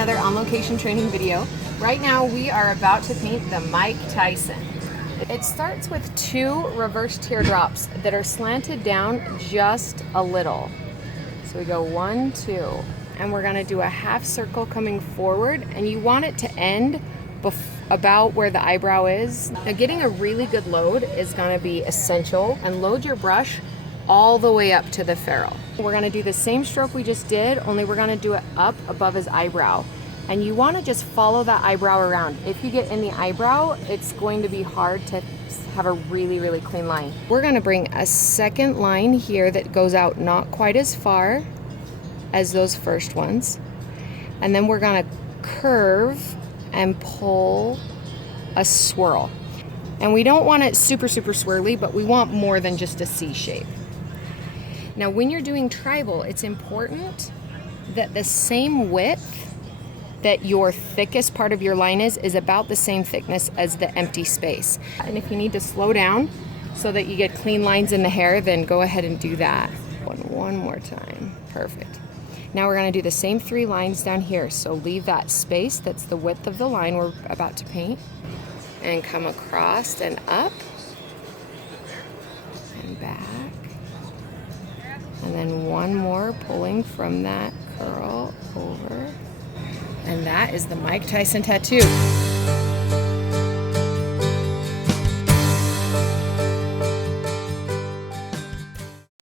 another on location training video. Right now we are about to paint the Mike Tyson. It starts with 2 reverse teardrops that are slanted down just a little. So we go 1, 2, and we're gonna do a half circle coming forward, and you want it to end about where the eyebrow is. Now getting a really good load is gonna be essential, and load your brush all the way up to the ferrule. We're gonna do the same stroke we just did, only we're gonna do it up above his eyebrow. And you wanna just follow that eyebrow around. If you get in the eyebrow, it's going to be hard to have a really, really clean line. We're gonna bring a second line here that goes out not quite as far as those first ones. And then we're gonna curve and pull a swirl. And we don't want it super, super swirly, but we want more than just a C shape. Now, when you're doing tribal, it's important that the same width that your thickest part of your line is about the same thickness as the empty space. And if you need to slow down so that you get clean lines in the hair, then go ahead and do that. One more time. Perfect. Now we're going to do the same 3 lines down here. So leave that space that's the width of the line we're about to paint, and come across and up and back. And then one more pulling from that curl over. And that is the Mike Tyson tattoo.